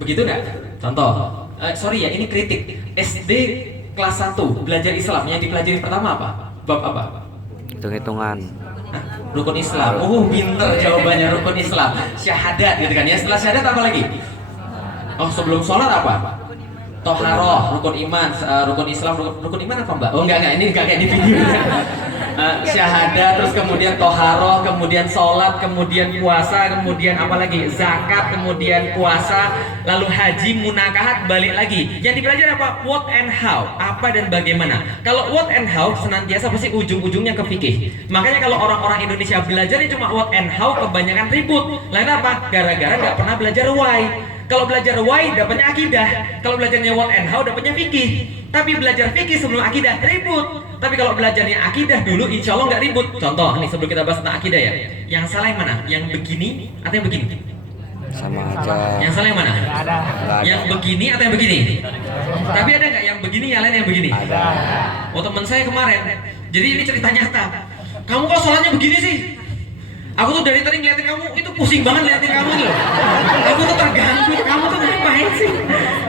Begitu nggak? Contoh, sorry ya, ini kritik. SD kelas 1 belajar Islam yang dipelajari pertama apa? Bab apa? Hitung-hitungan. Hah? Rukun Islam. Pinter jawabannya, rukun Islam. Syahadat gitu kan ya. Setelah syahadat apa lagi? Oh, sebelum sholat apa? Toharoh, rukun iman, rukun Islam, rukun iman apa mbak? Oh enggak, ini enggak kayak di video. Syahadat, terus kemudian toharoh, kemudian sholat, kemudian puasa, kemudian apa lagi? Zakat, kemudian puasa, lalu haji, munakahat, balik lagi. Yang dipelajari apa? What and how, apa dan bagaimana. Kalau what and how senantiasa pasti ujung-ujungnya ke fikih. Makanya kalau orang-orang Indonesia belajarnya cuma what and how, kebanyakan ribut. Lain apa? Gara-gara nggak pernah belajar why. Kalau belajar why dapatnya akidah, kalau belajarnya what and how dapatnya fikih. Tapi belajar fikih sebelum akidah ribut. Tapi kalau belajarnya akidah dulu, insya Allah nggak ribut. Contoh nih sebelum kita bahas tentang akidah ya, yang salah yang mana? Yang begini atau yang begini? Sama aja. Yang salah yang mana? Ada. Yang begini atau yang begini? Tapi ada nggak yang begini, yang lain yang begini? Ada. Oh teman saya kemarin. Jadi ini cerita nyata. Kamu kok sholatnya begini sih? Aku tuh dari tadi ngeliatin kamu, itu pusing banget ngeliatin kamu tuh. Aku tuh terganggu, kamu tuh ngapain sih?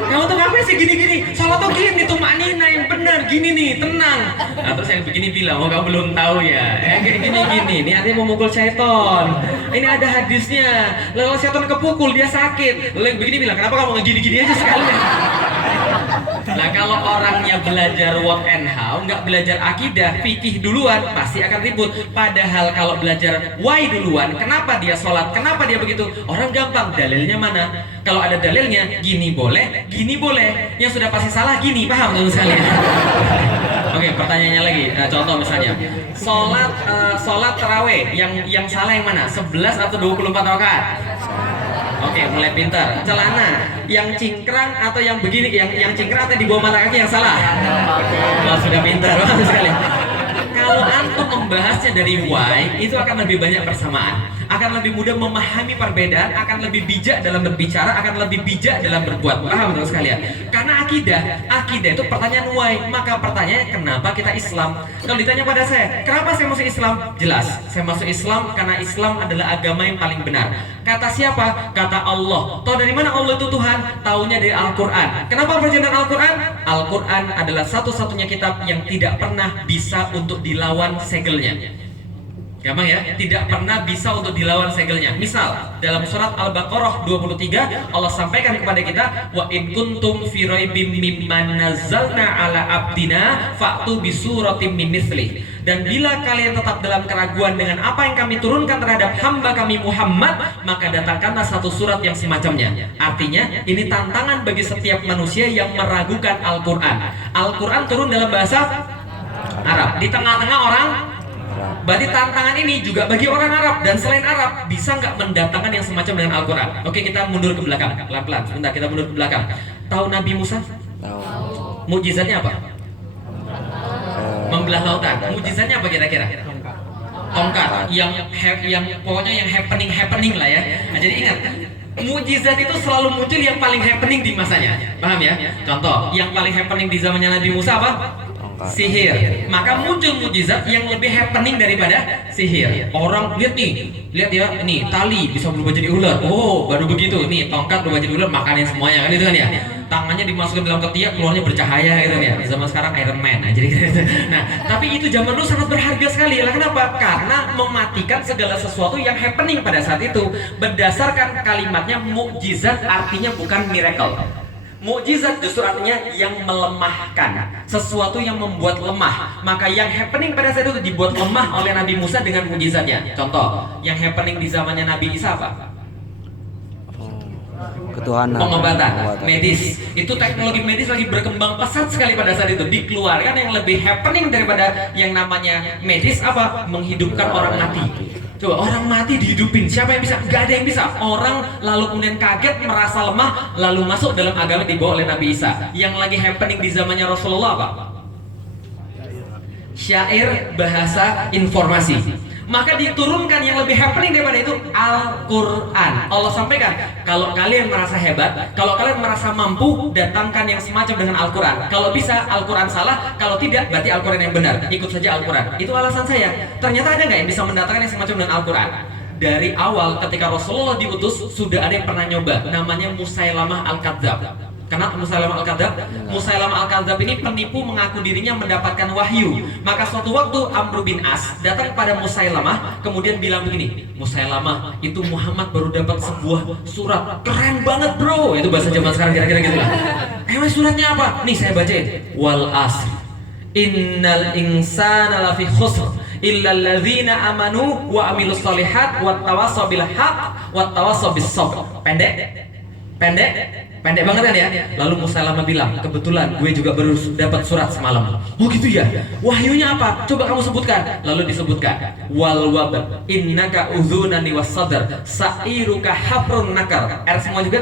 Kamu tuh ngapain sih gini-gini? Sholat tuh gini, tuh maknina yang benar, gini nih, tenang. Nah terus yang begini bilang, oh kamu belum tahu ya? Kayak gini-gini, ini artinya memukul syaiton. Ini ada hadisnya. Lalu syaiton kepukul, dia sakit. Lalu yang begini bilang, kenapa kamu ngegini-gini aja sekalian? Nah kalau orangnya belajar what and how, nggak belajar akidah, fikih duluan, pasti akan ribut. Padahal kalau belajar why duluan, kenapa dia sholat, kenapa dia begitu, orang gampang, dalilnya mana? Kalau ada dalilnya, gini boleh, yang sudah pasti salah gini, paham teman sekalian? Oke, pertanyaannya lagi, contoh misalnya, sholat taraweh, yang salah yang mana? 11 atau 24 rakaat? Oke, mulai pintar. Celana yang cingkrang atau yang begini, yang cingkrang atau di bawah mata kaki yang salah? Oh, sudah pintar bagus sekali. Kalau antum membahasnya dari why, itu akan lebih banyak persamaan, akan lebih mudah memahami perbedaan, akan lebih bijak dalam berbicara, akan lebih bijak dalam berbuat. Paham teman sekalian? Karena akidah itu pertanyaan why, maka pertanyaannya kenapa kita Islam? Kalau ditanya pada saya, kenapa saya masuk Islam? Jelas, saya masuk Islam karena Islam adalah agama yang paling benar. Kata siapa? Kata Allah. Tahu dari mana Allah itu Tuhan? Taunya dari Al-Quran. Kenapa perjalanan Al-Quran? Al-Quran adalah satu-satunya kitab yang tidak pernah bisa untuk dilawan segelnya. Gampang ya? Tidak pernah bisa untuk dilawan segelnya. Misal, dalam surat Al-Baqarah 23, Allah sampaikan kepada kita, wa in kuntum fi raibim mimman nazzalna ala abdina fa'tu bi suratim min mithlih. Dan bila kalian tetap dalam keraguan dengan apa yang kami turunkan terhadap hamba kami Muhammad, maka datangkanlah satu surat yang semacamnya. Artinya, ini tantangan bagi setiap manusia yang meragukan Al-Quran. Al-Quran turun dalam bahasa Arab. Di tengah-tengah orang, berarti tantangan ini juga bagi orang Arab dan selain Arab, bisa nggak mendatangkan yang semacam dengan Al-Quran? Oke, kita mundur ke belakang, pelan-pelan. Sebentar, kita mundur ke belakang. Tahu Nabi Musa? Tahu. Mukjizatnya apa? Membelah lautan. Mukjizatnya apa kira-kira? Tongkat. Yang pokoknya yang happening lah ya. Nah, jadi ingat, mukjizat itu selalu muncul yang paling happening di masanya. Paham ya? Contoh, yang paling happening di zamannya Nabi Musa apa? Sihir. Maka muncul mukjizat yang lebih happening daripada sihir. Orang lihat ya, ini tali bisa berubah jadi ular. Oh, baru begitu. Nih tongkat berubah jadi ular, makanin semuanya kan itu kan ya. Tangannya dimasukkan dalam ketiak, keluarnya bercahaya gitu ya. Di zaman sekarang Iron Man. Nah, jadi gitu. Nah, tapi itu zaman dulu sangat berharga sekali. Lah kenapa? Karena mematikan segala sesuatu yang happening pada saat itu. Berdasarkan kalimatnya mukjizat artinya bukan miracle. Mukjizat justru artinya yang melemahkan, sesuatu yang membuat lemah. Maka yang happening pada saat itu dibuat lemah oleh Nabi Musa dengan mukjizatnya. Contoh, yang happening di zamannya Nabi Isa apa? Ketuhanan. Pengobatan, medis. Itu teknologi medis lagi berkembang pesat sekali pada saat itu. Dikeluarkan yang lebih happening daripada yang namanya medis apa? Menghidupkan orang mati. Coba orang mati dihidupin, siapa yang bisa? Gak ada yang bisa. Orang lalu kemudian kaget, merasa lemah, lalu masuk dalam agama dibawa oleh Nabi Isa. Yang lagi happening di zamannya Rasulullah apa? Syair, bahasa, informasi. Maka diturunkan yang lebih happening daripada itu, Al-Quran. Allah sampaikan, kalau kalian merasa hebat, kalau kalian merasa mampu, datangkan yang semacam dengan Al-Quran. Kalau bisa, Al-Quran salah. Kalau tidak, berarti Al-Quran yang benar. Ikut saja Al-Quran. Itu alasan saya. Ternyata ada nggak yang bisa mendatangkan yang semacam dengan Al-Quran? dari awal ketika Rasulullah diutus sudah ada yang pernah nyoba, namanya Musailamah Al-Kadzab. Karena Musailamah Al-Kadzab, Musailamah Al-Kadzab ini penipu mengaku dirinya mendapatkan wahyu. Maka suatu waktu Amr bin As datang kepada Musailamah, kemudian bilang begini, Musailamah, itu Muhammad baru dapat sebuah surat, keren banget bro. Itu bahasa zaman sekarang kira-kira gitu lah. Emang suratnya apa? Nih saya bacain. Wal asr, innal insana lafi khusr illal ladzina amanu wa amilus solihat wat tawassaw bil haqq wat tawassaw bis sabr. Pendek banget kan ya. Lalu Musailamah bilang, kebetulan gue juga baru dapat surat semalam. Oh gitu ya. Wahyunya apa? Coba kamu sebutkan. Lalu disebutkan, wal wab innaka uzunani was sadr sa'iruka hafrun nakar. R semua juga.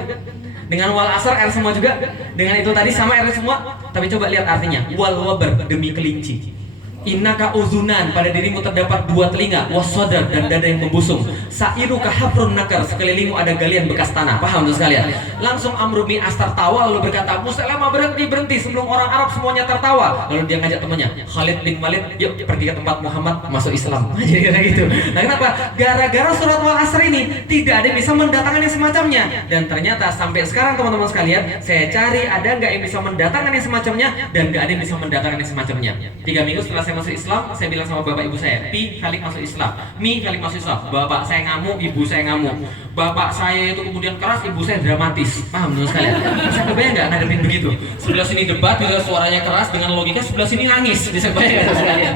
Dengan wal asr R semua juga. Dengan itu tadi sama R semua. Tapi coba lihat artinya. Wal wabar, demi kelinci. Innaka uzunan, pada dirimu terdapat dua telinga, wasodar, dan dada yang membusung. Sa'iruka hafrun nakar, sekelilingmu ada galian bekas tanah. Paham tuh sekalian? Langsung Amr bin As tertawa lalu berkata, Musailamah berhenti sebelum orang Arab semuanya tertawa. Lalu dia ngajak temannya, Khalid bin Walid, yuk pergi ke tempat Muhammad masuk Islam. Jadi kayak gitu. Nah kenapa? Gara-gara surat wal asr ini tidak ada yang bisa mendatangkan yang semacamnya. Dan ternyata sampai sekarang teman-teman sekalian, saya cari ada nggak yang bisa mendatangkan yang semacamnya, dan nggak ada yang bisa mendatangkan yang semacamnya. 3 minggu setelah saya masuk Islam, saya bilang sama bapak ibu saya, Pi, Khalid masuk Islam, Mi, Khalid masuk Islam. Bapak saya ngamuk, ibu saya ngamuk. Bapak saya itu kemudian keras, ibu saya dramatis. Paham teman sekalian? Bisa kebayang nggak ngadepin begitu? Sebelah sini debat, juga suaranya keras dengan logika, sebelah sini nangis. Bisa kebayang nggak sekalian?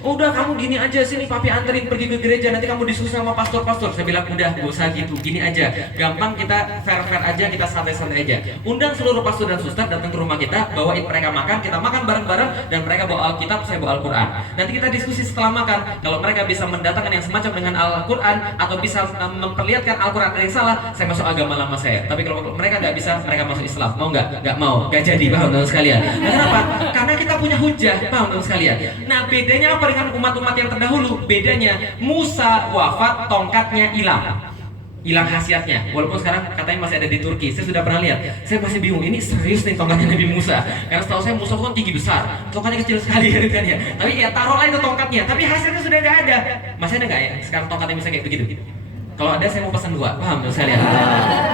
Udah kamu gini aja, sini papi anterin pergi ke gereja, nanti kamu diskusi sama pastor-pastor. Saya bilang udah gak usah gitu, gini aja, gampang, kita fair-fair aja, kita santai-santai aja. Undang seluruh pastor dan suster datang ke rumah kita, bawain mereka makan, kita makan bareng-bareng, dan mereka bawa Alkitab, saya bawa Al-Quran. Nanti kita diskusi setelah makan. Kalau mereka bisa mendatangkan yang semacam dengan Al-Quran atau bisa memperlihatkan Al-Quran ada yang salah, saya masuk agama lama saya. Tapi kalau mereka nggak bisa, mereka masuk Islam. Mau nggak? Nggak mau, nggak jadi. Paham teman sekalian? Nah, kenapa? Karena kita punya hujah. Paham teman sekalian? Nah bedanya apa dengan umat-umat yang terdahulu? Bedanya Musa wafat, tongkatnya hilang khasiatnya. Walaupun sekarang katanya masih ada di Turki. Saya sudah pernah lihat. Saya masih bingung, ini serius nih tongkatnya Nabi Musa. Karena setahu saya Musa itu kan tinggi besar, tongkatnya kecil sekali kan ya. Tapi ya taruhlah itu tongkatnya. Tapi hasilnya sudah nggak ada. Masih ada nggak ya sekarang tongkatnya bisa kayak begitu? Kalau ada saya mau pesan 2. Paham sekalian?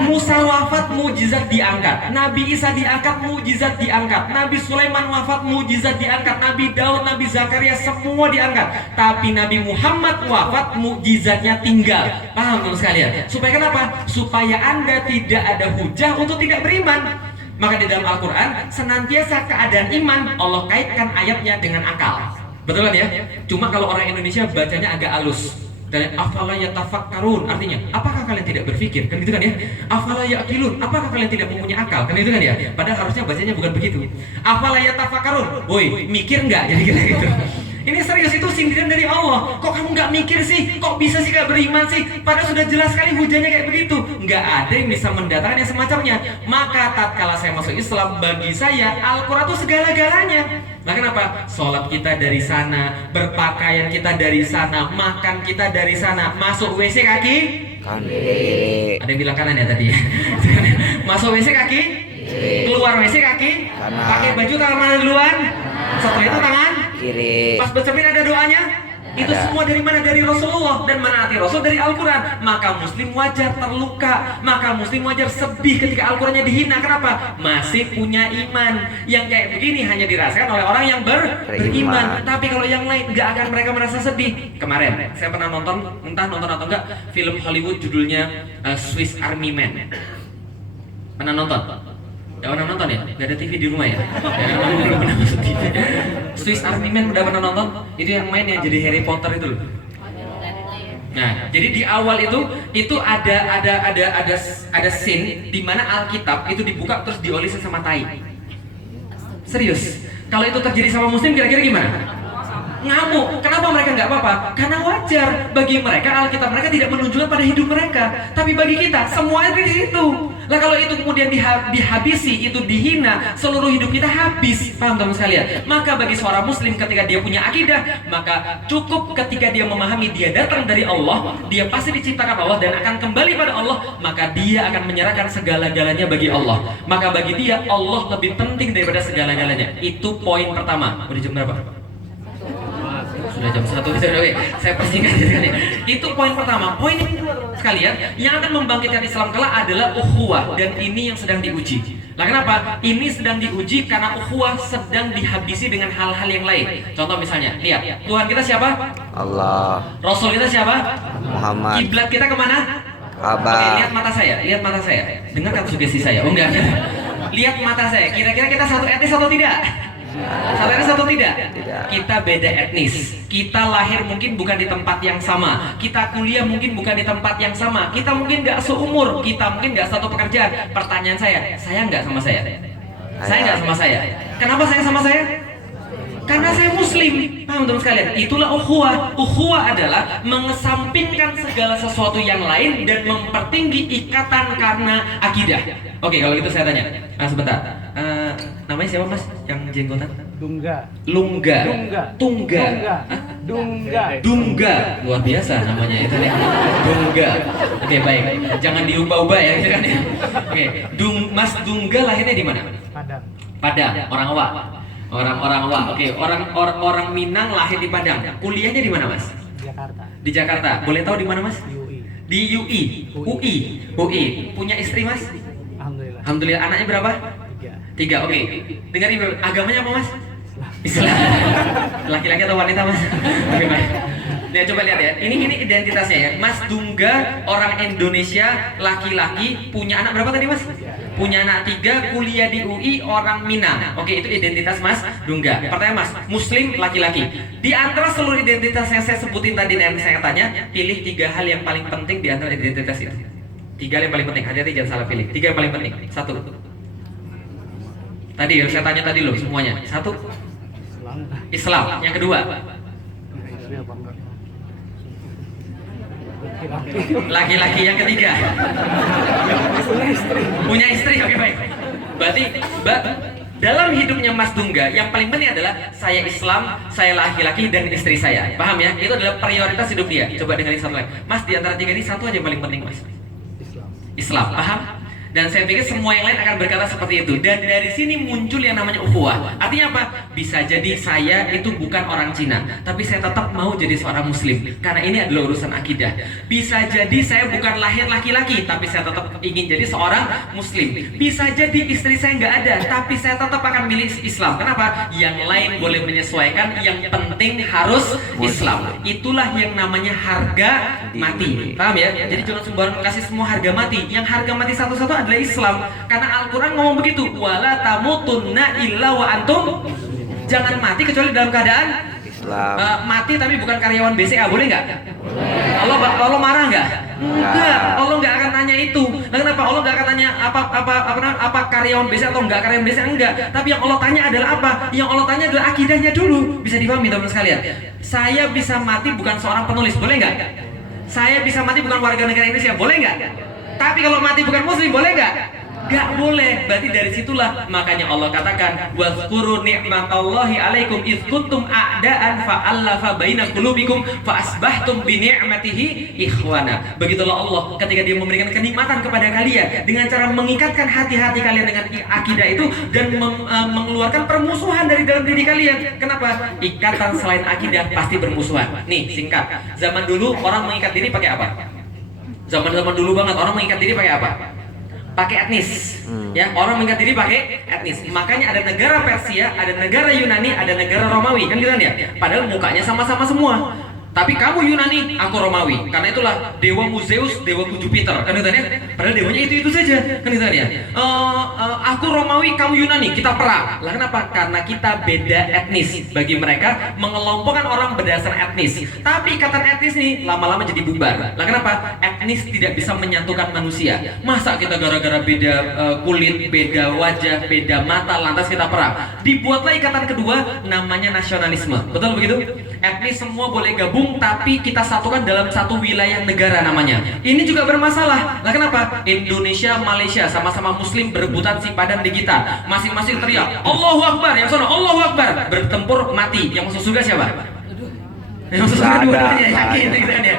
Musa wafat, mujizat diangkat. Nabi Isa diangkat, mujizat diangkat. Nabi Sulaiman wafat, mujizat diangkat. Nabi Daud, Nabi Zakaria semua diangkat. Tapi Nabi Muhammad wafat, mujizatnya tinggal. Paham teman sekalian? Supaya kenapa? Supaya Anda tidak ada hujah untuk tidak beriman. Maka di dalam Al-Quran senantiasa keadaan iman Allah kaitkan ayatnya dengan akal. Betul kan ya? Cuma kalau orang Indonesia bacanya agak halus. Dan afala yatafakkarun, artinya apakah kalian tidak berpikir? Kan gitu kan ya. Afala yaqilun, apakah kalian tidak mempunyai akal? Kan gitu kan ya. Padahal harusnya bacanya bukan begitu. Afala yatafakkarun, woi mikir nggak? Jadi kira gitu. Ini serius, itu sindiran dari Allah. Kok kamu nggak mikir sih? Kok bisa sih nggak beriman sih? Padahal sudah jelas sekali hujahnya kayak begitu. Nggak ada yang bisa mendatangkan yang semacamnya. Maka tatkala saya masuk Islam, bagi saya Al-Quran itu segala-galanya. Nah kenapa? Sholat kita dari sana, berpakaian kita dari sana, makan kita dari sana, masuk WC kaki Kiri. ada yang bilang kanan ya tadi. Masuk WC kaki, keluar WC kaki, pakai baju tangan mana duluan? Setelah itu tangan Kiri. pas bercermin ada doanya. Itu Ada. semua dari mana? Dari Rasulullah. Dan menaati Rasul dari Al-Quran. Maka muslim wajar terluka, maka muslim wajar sedih ketika Al-Qurannya dihina. Kenapa? Masih punya iman. Yang kayak begini hanya dirasakan oleh orang yang beriman. Tapi kalau yang lain nggak akan mereka merasa sedih. Kemarin saya pernah nonton, entah nonton atau enggak, film Hollywood judulnya Swiss Army Man. Pernah nonton? Gak pernah nonton ya? Gak ada TV di rumah ya? Ya kamu belum pernah masuk TV. Swiss Army Man udah pernah nonton? Itu yang main yang jadi Harry Potter itu loh. Nah, jadi di awal itu ada scene di mana Alkitab itu dibuka terus diolisin sama tai. Serius. Kalau itu terjadi sama muslim kira-kira gimana? Ngamuk. Kenapa mereka nggak apa-apa? Karena wajar. Bagi mereka Alkitab mereka tidak menunjukkan pada hidup mereka. Tapi bagi kita semuanya di situ. Lah kalau itu kemudian dihabisi, itu dihina, seluruh hidup kita habis. Paham teman sekalian? Maka bagi seorang muslim ketika dia punya akidah, maka cukup ketika dia memahami dia datang dari Allah, dia pasti diciptakan Allah dan akan kembali pada Allah, maka dia akan menyerahkan segala-galanya bagi Allah. Maka bagi dia Allah lebih penting daripada segala-galanya. Itu poin pertama. Udah jam berapa? Sudah jam 1. Saya persingkat. Itu poin pertama. Poin yang kedua, sekalian, yang akan membangkitkan Islam kelak adalah ukhuwah, dan ini yang sedang diuji. Lah kenapa? Ini sedang diuji karena ukhuwah sedang dihabisi dengan hal-hal yang lain. Contoh misalnya, lihat, Tuhan kita siapa? Allah. Rasul kita siapa? Muhammad. Kiblat kita kemana? Ka'bah. Oke, lihat mata saya, lihat mata saya. Dengarkan sugesti saya. Oh enggak. Lihat mata saya. Kira-kira kita satu etnis atau tidak? Satu etnis atau tidak? Tidak. Kita beda etnis. Kita lahir mungkin bukan di tempat yang sama. Kita kuliah mungkin bukan di tempat yang sama. Kita mungkin nggak seumur. Kita mungkin nggak satu pekerjaan. Pertanyaan saya nggak sama saya? Saya nggak sama saya. Kenapa saya sama saya? Karena saya muslim. Paham teman sekalian? Itulah ukhuwah. Ukhuwah adalah mengesampingkan segala sesuatu yang lain dan mempertinggi ikatan karena akidah. Oke, kalau gitu saya tanya. Sebentar. Namanya siapa mas? Yang jenggotan? Dungga. Lungga. Dungga. Tungga. Dungga. Hah? Dungga. Dungga. Luar biasa namanya itu nih. Dungga. Oke, baik. Jangan diubah-ubah ya, gitu kan ya. Oke, Mas Dungga lahirnya di mana? Padang. Padang, orang Awak. Orang Awak. Oke, orang Minang lahir di Padang. Kuliahnya di mana, Mas? Jakarta. Di Jakarta. Boleh tahu di mana, Mas? UI. Di UI. Punya istri, Mas? Alhamdulillah. Alhamdulillah. Anaknya berapa? 3. 3. Oke. Dengarin, agamanya apa, Mas? Islam. Laki-laki atau wanita, Mas? Oke, baik. Nah, coba lihat ya. Ini identitasnya ya. Mas Dungga, orang Indonesia, laki-laki, punya anak berapa tadi, Mas? Punya anak 3, kuliah di UI, orang Minang. Oke, itu identitas Mas Dungga. Pertanyaan Mas, Muslim, laki-laki. Di antara seluruh identitas yang saya sebutin tadi dan saya tanya, pilih 3 hal yang paling penting di antara identitas itu. 3 hal yang paling penting. Hati-hati jangan salah pilih. 3 yang paling penting. 1. Tadi yang saya tanya tadi loh semuanya. 1. Islam. Yang kedua, laki-laki. Yang ketiga, punya istri. Oke, baik. Berarti dalam hidupnya Mas Dungga yang paling penting adalah saya Islam, saya laki-laki, dan istri saya. Paham ya? Itu adalah prioritas hidup dia. Coba dengerin satu lagi. Mas, di antara 3 ini satu aja yang paling penting, Mas. Islam. Paham? Dan saya pikir semua yang lain akan berkata seperti itu. Dan dari sini muncul yang namanya ukhuwah. Artinya apa? Bisa jadi saya itu bukan orang Cina, tapi saya tetap mau jadi seorang muslim. Karena ini adalah urusan akidah. Bisa jadi saya bukan lahir laki-laki, tapi saya tetap ingin jadi seorang muslim. Bisa jadi istri saya nggak ada, tapi saya tetap akan milih Islam. Kenapa? Yang lain boleh menyesuaikan, yang penting harus Islam. Itulah yang namanya harga mati. Paham ya? Jadi jangan sembarang kasih semua harga mati. Yang harga mati satu-satu adalah Islam. Karena Al-Quran ngomong begitu, wala tamutunna illa wa antum. Jangan mati kecuali dalam keadaan Islam. mati tapi bukan karyawan BCA, boleh nggak? Allah marah nggak? Enggak. Allah nggak akan tanya itu. Nah, kenapa Allah nggak akan tanya apa karyawan BCA atau nggak karyawan BCA? Enggak. Tapi yang Allah tanya adalah apa? Yang Allah tanya adalah akidahnya dulu. Bisa dipahami teman-teman sekalian. Saya bisa mati bukan seorang penulis, boleh nggak? Saya bisa mati bukan warga negara Indonesia, boleh nggak? Tapi kalau mati bukan muslim, boleh nggak? Gak boleh. Berarti dari situlah makanya Allah katakan wazkuru ni'matallahi alaikum idz kuntum a'daan fa'allafa baina qulubikum fa asbahtum bi ni'matihi ikhwana. Begitulah Allah ketika Dia memberikan kenikmatan kepada kalian dengan cara mengikatkan hati-hati kalian dengan akidah itu dan mengeluarkan permusuhan dari dalam diri kalian. Kenapa? Ikatan selain akidah pasti bermusuhan. Nih, singkat. Zaman dulu orang mengikat diri pakai apa? Zaman dulu banget orang mengikat diri pakai apa? Pakai etnis, ya, orang mengikat diri pakai etnis. Makanya ada negara Persia, ada negara Yunani, ada negara Romawi, kan gitu kan ya. Padahal mukanya sama-sama semua. Tapi kamu Yunani, aku Romawi. Karena itulah dewamu Zeus, dewaku Jupiter, kan gitu kan ya. Padahal dewanya itu saja, kan gitu kan ya. Aku Romawi, kamu Yunani, kita perang. Lah kenapa? Karena kita beda etnis. Bagi mereka mengelompokkan orang berdasar etnis. Tapi ikatan etnis nih lama-lama jadi bubar. Lah kenapa? Etnis tidak bisa menyatukan manusia. Masa kita gara-gara beda kulit, beda wajah, beda mata lantas kita perang? Dibuatlah ikatan kedua namanya nasionalisme. Betul begitu? Etnis semua boleh gabung, tapi kita satukan dalam satu wilayah negara namanya. Ini juga bermasalah. Lah kenapa? Indonesia, Malaysia sama-sama muslim berebutan sipadan di kita. Masing-masing teriak Allahu Akbar, yang sono Allahu Akbar. Bertempur mati. Yang masuk surga siapa? Yang masuk surga dua-duanya, yakin gitu kan ya.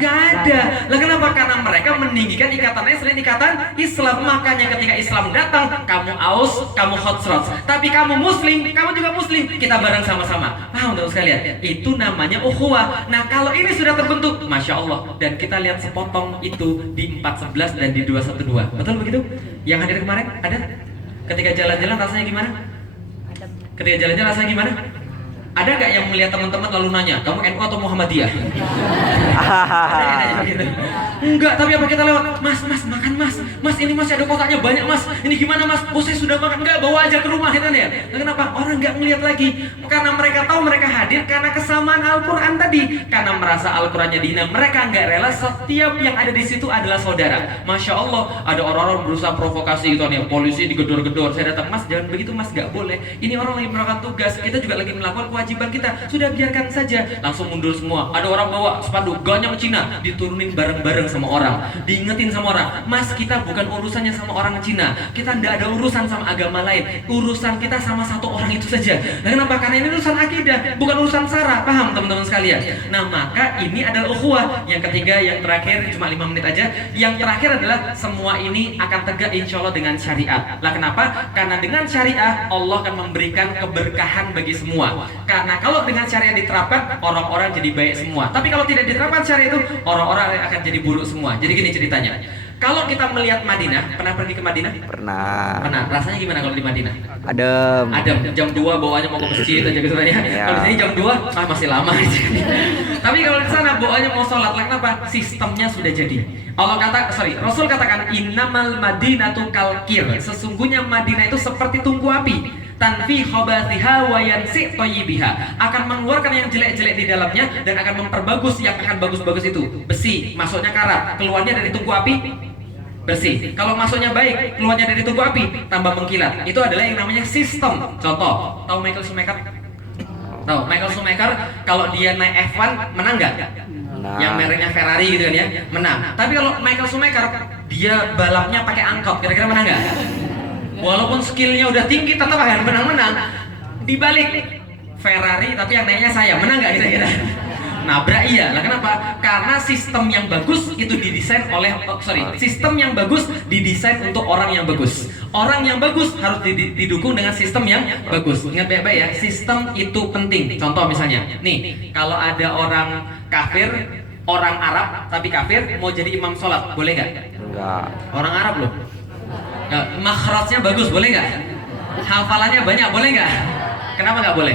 Nggak ada. Lah kenapa? Karena mereka meninggikan ikatannya selain ikatan Islam. Makanya ketika Islam datang, kamu Aus, kamu Khazraj, tapi kamu Muslim, kamu juga Muslim, kita bareng sama-sama. Paham teman sekalian? Itu namanya ukhuwah. Nah kalau ini sudah terbentuk, Masya Allah. Dan kita lihat sepotong itu di 411 dan di 212. Betul begitu? Yang hadir kemarin ada? Ketika jalan-jalan rasanya gimana? Ketika jalan-jalan rasanya gimana? Ada nggak yang melihat teman-teman lalu nanya, kamu NU atau Muhammadiyah? Ada yang nanya gitu? Enggak, tapi apa kita lewat? Mas, makan mas, ini masih ada kotaknya banyak mas, ini gimana mas? Oh saya sudah makan, enggak, bawa aja ke rumah itu ya. Nah, kenapa? Orang nggak melihat lagi, karena mereka tahu mereka hadir karena kesamaan Al-Quran tadi, karena merasa Al-Qurannya dihina, mereka nggak rela setiap yang ada di situ adalah saudara. Masya Allah, ada orang-orang berusaha provokasi gitu nih, polisi digedor-gedor, saya datang, mas jangan begitu mas, nggak boleh. Ini orang lagi melakukan tugas, kita juga lagi melakukan kewajiban kita, sudah biarkan saja. Langsung mundur semua. Ada orang bawa spanduk ganyang Cina, diturunin bareng-bareng sama orang, diingetin sama orang, mas kita bukan urusannya sama orang Cina, kita tidak ada urusan sama agama lain, urusan kita sama satu orang itu saja. Nah, kenapa? Karena ini urusan akidah, bukan urusan sara. Paham teman-teman sekalian? Nah maka ini adalah ukhuwah. Yang ketiga, yang terakhir, cuma 5 menit aja. Yang terakhir adalah semua ini akan tegak insya Allah dengan syariat. Lah kenapa? Karena dengan syariat Allah akan memberikan keberkahan bagi semua. Karena kalau dengan syariat diterapkan, orang-orang jadi baik semua. Tapi kalau tidak diterapkan syariat itu, orang-orang akan jadi buruk semua. Jadi gini ceritanya. Kalau kita melihat Madinah, pernah pergi ke Madinah? Pernah. Pernah. Rasanya gimana kalau di Madinah? Adem. Ada jam 2 bawaannya mau ke masjid aja gitu ya. Kalau di sini jam 2, masih lama aja. Tapi kalau di sana bawaannya mau sholat, kenapa? Sistemnya sudah jadi. Rasul katakan innamal madinatu kalkir. Sesungguhnya Madinah itu seperti tungku api. Tanfi khabathiha wa yansi thayyibiha, akan mengeluarkan yang jelek-jelek di dalamnya dan akan memperbagus yang akan bagus-bagus itu. Besi, masuknya karat, keluarnya dari tungku api bersih. Kalau masuknya baik, keluarnya dari tungku api tambah mengkilat. Itu adalah yang namanya sistem. Contoh, tahu Michael Schumacher? Tahu Michael Schumacher kalau dia naik F1 menang nggak? Yang mereknya Ferrari gitu kan ya, menang. Tapi kalau Michael Schumacher dia balapnya pakai angkot, kira-kira menang nggak? Walaupun skillnya udah tinggi tetap akan menang-menang. Dibalik Ferrari tapi yang naiknya saya, menang nggak kira-kira? Nabrak iya. Lah kenapa? Karena sistem yang bagus itu didesain oleh sistem yang bagus didesain untuk orang yang bagus. Orang yang bagus harus didukung dengan sistem yang bagus. Ingat baik-baik ya, sistem itu penting. Contoh misalnya, nih kalau ada orang kafir, orang Arab tapi kafir mau jadi imam sholat, boleh nggak? Enggak. Orang Arab loh. Makhrajnya bagus, boleh nggak? Hafalannya banyak, boleh nggak? Kenapa nggak boleh?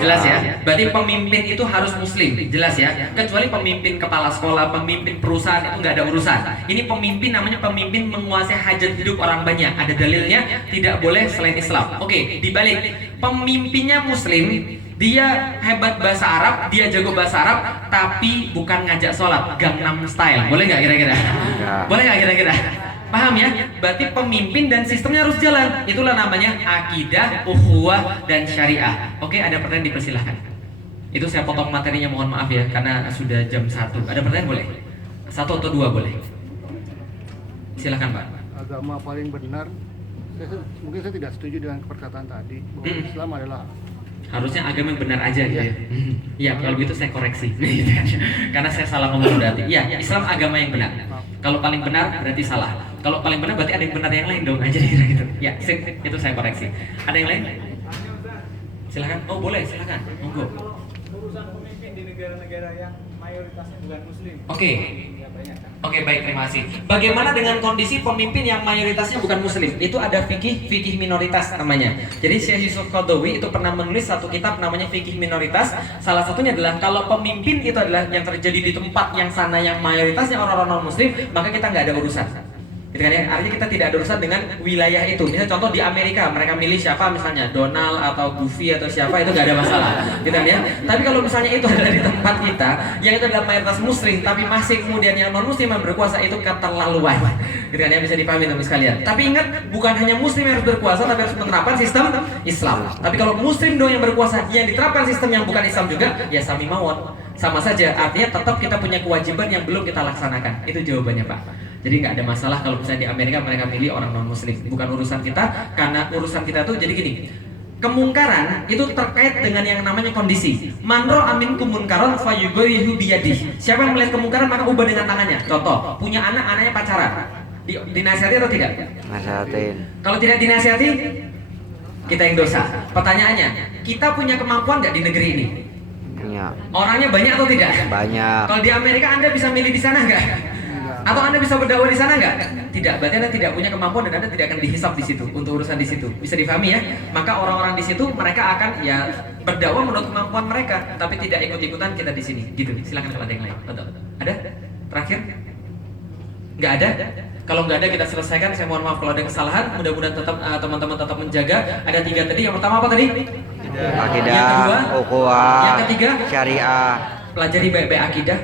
Jelas ya. Berarti pemimpin itu harus muslim, jelas ya. Kecuali pemimpin kepala sekolah, pemimpin perusahaan itu nggak ada urusan. Ini pemimpin namanya pemimpin menguasai hajat hidup orang banyak. Ada dalilnya, tidak boleh selain Islam. Oke, dibalik pemimpinnya muslim, dia hebat bahasa Arab, dia jago bahasa Arab, tapi bukan ngajak sholat, Gangnam Style, boleh nggak kira-kira? Boleh nggak kira-kira? Paham ya? Berarti pemimpin dan sistemnya harus jalan. Itulah namanya akidah, ukhuwah, dan syariah. Oke, ada pertanyaan dipersilahkan. Itu saya potong materinya, mohon maaf ya, karena sudah jam 1. Ada pertanyaan boleh? 1 atau 2 boleh? Silahkan Pak. Agama paling benar, mungkin saya tidak setuju dengan perkataan tadi bahwa Islam adalah harusnya agama yang benar aja gitu ya. Iya, kalau begitu saya koreksi. Karena saya salah ngomong berarti. Iya, Islam agama yang benar. Kalau paling benar berarti salah. Kalau paling benar berarti ada yang benar yang lain dong aja gitu. Ya, sip, itu saya koreksi. Ada yang lain? Silakan. Oh, boleh, silakan. Monggo. Urusan pemimpin di negara-negara yang mayoritasnya bukan muslim. Oke. Oke, baik, terima kasih. Bagaimana dengan kondisi pemimpin yang mayoritasnya bukan muslim? Itu ada fikih minoritas namanya. Jadi Syekh Yusuf Qaradawi itu pernah menulis satu kitab namanya fikih minoritas. Salah satunya adalah kalau pemimpin itu adalah yang terjadi di tempat yang sana yang mayoritasnya orang-orang non muslim, maka kita nggak ada urusan. Gitu kan ya? Artinya kita tidak ada urusan dengan wilayah itu. Misalnya contoh di Amerika, mereka milih siapa misalnya Donald atau Goofy atau siapa, itu nggak ada masalah. Gitu kan ya? Tapi kalau misalnya itu adalah di tempat kita, yang itu adalah mayoritas muslim, tapi masih kemudian yang non muslim yang berkuasa, itu keterlaluan. Gitu kan ya? Bisa dipahami teman sekalian. Tapi ingat, bukan hanya muslim yang harus berkuasa, tapi harus menerapkan sistem Islam. Tapi kalau muslim doang yang berkuasa, yang diterapkan sistem yang bukan Islam juga, ya sami mawon. Sama saja, artinya tetap kita punya kewajiban yang belum kita laksanakan. Itu jawabannya Pak. Jadi nggak ada masalah kalau misalnya di Amerika mereka milih orang non muslim, bukan urusan kita. Karena urusan kita tuh jadi gini, Kemungkaran itu terkait dengan yang namanya kondisi. Manro amin kumunkaron fayugoyihu biyadih. Siapa yang melihat kemungkaran maka ubah dengan tangannya. Contoh, punya anak, anaknya pacaran. Dinasihati atau tidak? Nasihatin. Kalau tidak dinasihati, kita yang dosa. Pertanyaannya, kita punya kemampuan nggak di negeri ini? Punya. Orangnya banyak atau tidak? Banyak. Kalau di Amerika Anda bisa milih di sana nggak? Atau Anda bisa berdakwah di sana nggak? Tidak. Berarti Anda tidak punya kemampuan dan Anda tidak akan dihisap di situ untuk urusan di situ. Bisa difahami ya? Maka orang-orang di situ mereka akan ya berdakwah menurut kemampuan mereka, tapi tidak ikut-ikutan kita di sini. Gitu. Silakan kalau ada yang lain. Betul. Ada? Terakhir? Nggak ada? Kalau nggak ada kita selesaikan. Saya mohon maaf kalau ada kesalahan. Mudah-mudahan tetap teman-teman tetap menjaga. Ada 3 tadi. Yang pertama apa tadi? Akidah, Yang kedua? ukhuwah, Yang ketiga? syariah. Pelajari baik-baik akidah,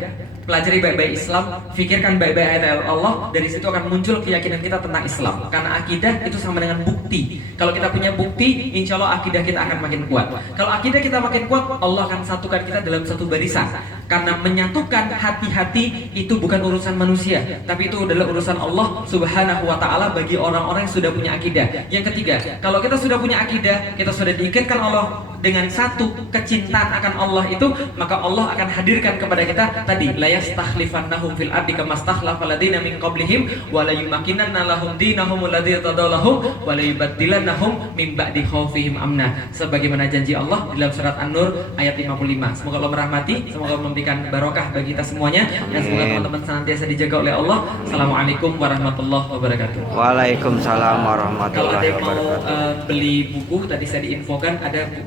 pelajari baik-baik Islam, fikirkan baik-baik ayat Allah. Dari situ akan muncul keyakinan kita tentang Islam. Karena akidah itu sama dengan bukti. Kalau kita punya bukti, insya Allah akidah kita akan makin kuat. Kalau akidah kita makin kuat, Allah akan satukan kita dalam satu barisan. Karena menyatukan hati-hati itu bukan urusan manusia, tapi itu adalah urusan Allah Subhanahu wa Ta'ala bagi orang-orang yang sudah punya akidah. Yang ketiga, kalau kita sudah punya akidah, kita sudah diikatkan Allah dengan satu kecintaan akan Allah itu, maka Allah akan hadirkan kepada kita tadi la yastakhlifannahum fil ardi kama stakhlafal ladzina min qablihim wa la yumakkinanna lahum dinahum alladzi tadallahum wa la yubaddilannahum min ba'di khaufihim amna, sebagaimana janji Allah di dalam surat An-Nur ayat 55. Semoga Allah merahmati, semoga Allah memberikan barokah bagi kita semuanya, dan semoga teman-teman senantiasa dijaga oleh Allah. Assalamualaikum warahmatullahi wabarakatuh. Waalaikumsalam Kalau ada warahmatullahi yang mau wabarakatuh. beli buku, tadi saya diinfokan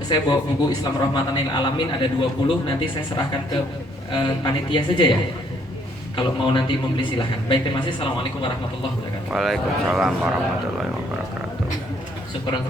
saya bawa buku Islam Rahmatan lil Alamin ada 20, nanti saya serahkan ke panitia saja ya. Kalau mau nanti membeli silahkan. Baik, terima kasih. Assalamualaikum warahmatullahi wabarakatuh. Waalaikumsalam warahmatullahi wabarakatuh. Syukuran.